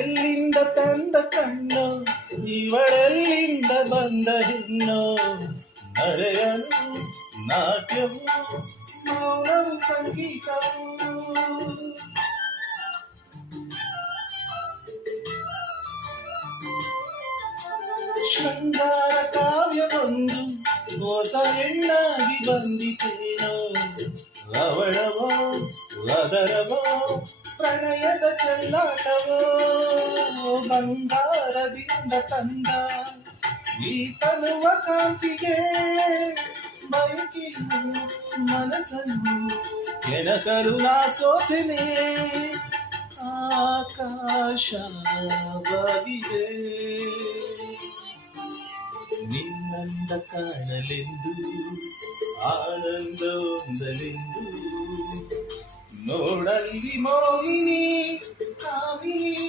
ಎಲ್ಲಿಂದ ತಂದ ಕಣ್ಣು ಇವಳೆಲ್ಲಿಂದ ಬಂದ ಹೆಣ್ಣು ನಡೆಯಲು ನಾಟ್ಯವು ಮೌನವು ಸಂಗೀತವು ಶೃಂಗಾರ ಕಾವ್ಯವೊಂದು ಹೊಸ ಹೆಣ್ಣಾಗಿ ಬಂದಿತೇನೋ ಅವಳವೋ ಅದರವೋ ಪ್ರಣಯದ ಚೆಲ್ಲಾಟವೋ ಬಂಗಾರದಿಂದ ತಂದ ಈ ತನುವ ಕಾಂತಿಗೆ ಬಯಕೆಯು ಮನಸ್ಸನ್ನು ಕೆಣಕಲು ನಾ ಸೋತೆನೆ ಆಕಾಶವಾಗಿದೆ ನಿನ್ನಂದ ಕಾಣಲೆಂದು ಆನಂದ ಹೊಂದಲೆಂದು ನೋಡಲ್ಲಿ ಮೋಹಿನಿ ಕಾಮಿನಿ